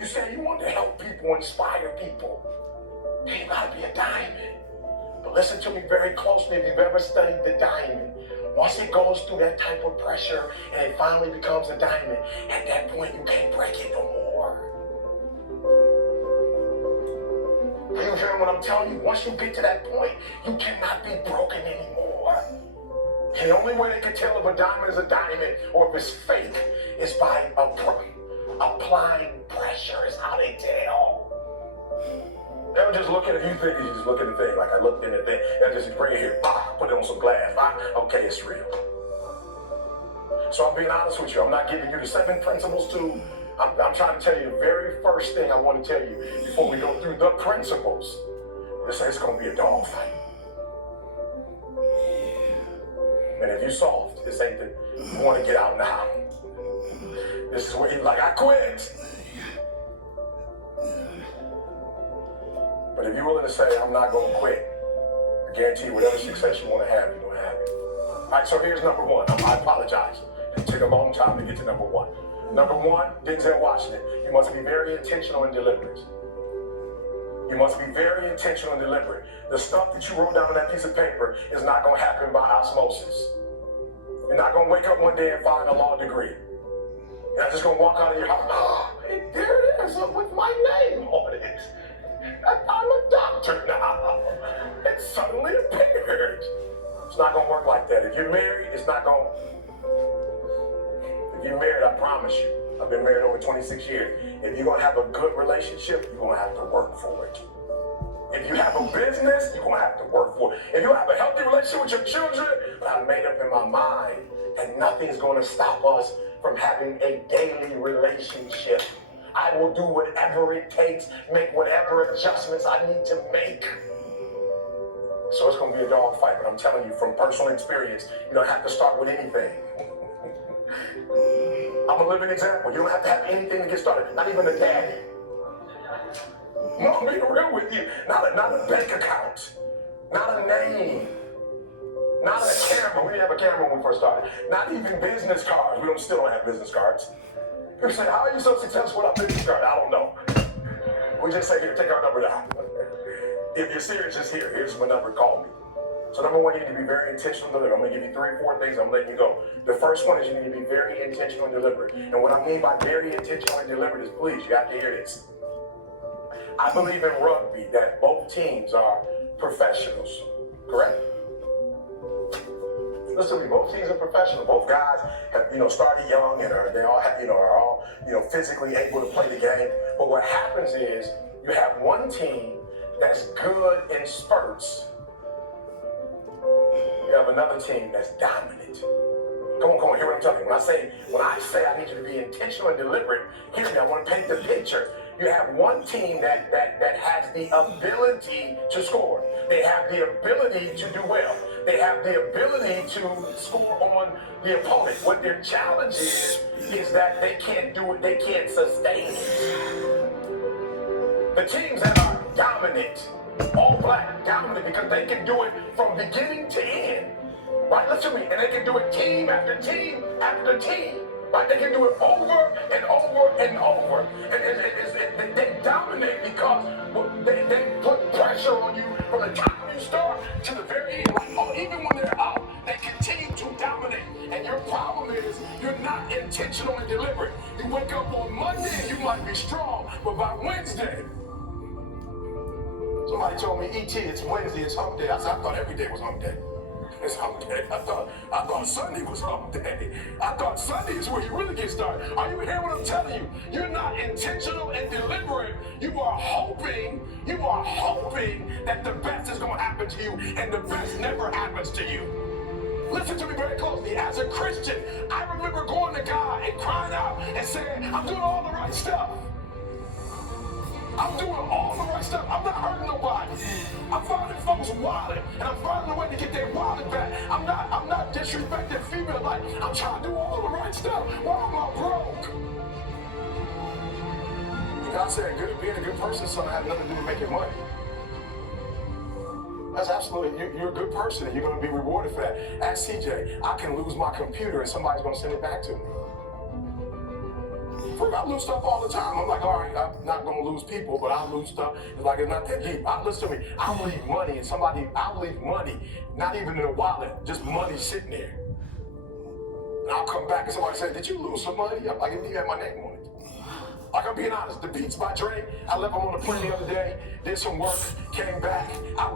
You say you want to help people, inspire people. You gotta be a diamond. But listen to me very closely. If you've ever studied the diamond, once it goes through that type of pressure and it finally becomes a diamond, at that point you can't break it no more. Are you hearing what I'm telling you? Once you get to that point, you cannot be broken anymore. And the only way they can tell if a diamond is a diamond or if it's fake is by applying pressure is how they tell. They'll just look at it. You think you just look at the thing like I looked in the thing. They'll just bring it here, put it on some glass. Okay, it's real. So I'm being honest with you. I'm not giving you the 7 principles to. I'm trying to tell you the very first thing I want to tell you before we go through the principles. It's going to be a dog fight. And if you're soft, this ain't the you want to get out now. This is where he's like, I quit. But if you're willing to say, I'm not going to quit, I guarantee you whatever success you want to have, you're going to have it. All right, so here's number 1. I apologize. It took a long time to get to number 1. Number 1, Denzel Washington. You must be very intentional and deliberate. You must be very intentional and deliberate. The stuff that you wrote down on that piece of paper is not going to happen by osmosis. You're not going to wake up one day and find a law degree. You're not just going to walk out of your house, there it is with my name on it. I'm a doctor now. It suddenly appeared. It's not going to work like that. If you're married, it's not going to. If you're married, I promise you, I've been married over 26 years. If you're going to have a good relationship, you're going to have to work for it. If you have a business, you're going to have to work for it. If you have a healthy relationship with your children, but I made up in my mind that nothing's going to stop us from having a daily relationship. I will do whatever it takes, make whatever adjustments I need to make. So it's going to be a dog fight, but I'm telling you from personal experience, you don't have to start with anything. I'm a living example. You don't have to have anything to get started, not even a daddy. No, I'm being real with you. Not a bank account, not a name, not a camera. We didn't have a camera when we first started. Not even business cards. We still don't have business cards. People say, how are you so successful without business card? I don't know. We just say, here, take our number down. If you're serious, just here. Here's my number, call me. So number 1, you need to be very intentional and deliberate. I'm going to give you 3 or 4 things. I'm letting you go. The first one is you need to be very intentional and deliberate. And what I mean by very intentional and deliberate is, please, you have to hear this. I believe in rugby that both teams are professionals, correct? Listen to me, both teams are professional. Both guys have, started young and they all have, are all, physically able to play the game. But what happens is you have one team that's good in spurts. You have another team that's dominant. Come on, hear what I'm telling you. When I say I need you to be intentional and deliberate, hear me, I want to paint the picture. You have one team that has the ability to score. They have the ability to do well. They have the ability to score on the opponent. What their challenge is that they can't do it, they can't sustain it. The teams that are dominant, all black, dominant, because they can do it from beginning to end. Right, listen to me, and they can do it team after team after team. Right, they can do it over and over and over. And they dominate because they put pressure on you from the time you start to the very end. Like, even when they're out, they continue to dominate. And your problem is you're not intentional and deliberate. You wake up on Monday, you might be strong, but by Wednesday, somebody told me, E.T., it's Wednesday, it's hump day. I said, I thought every day was hump day. It's hump day. I thought Sunday was hump day. I thought Sunday is where you really get started. Are you hearing what I'm telling you? You're not intentional and deliberate. You are hoping that the best is going to happen to you, and the best never happens to you. Listen to me very closely. As a Christian, I remember going to God and crying out and saying, I'm doing all the right stuff. I'm doing all the right stuff. I'm not hurting nobody. I'm finding folks wallet, and I'm finding a way to get their wallet back. I'm not disrespecting female life. I'm trying to do all the right stuff. Why am I broke? And God said, being a good person is something that has nothing to do with making money. That's absolutely, you're a good person, and you're going to be rewarded for that. Ask CJ, I can lose my computer, and somebody's going to send it back to me. proof. I lose stuff all the time. I'm like, all right, I'm not gonna lose people, but I'll lose stuff. It's like, it's not that deep. Listen to me. I'll leave money and I'll leave money, not even in a wallet, just money sitting there. And I'll come back and somebody say, did you lose some money? I'm like, you had my name on it. Like, I'm being honest, the Beats by Dre, I left them on the plane the other day, did some work, came back. I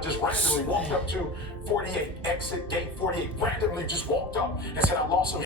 just randomly walked up to 48, exit gate 48, randomly just walked up and said, I lost some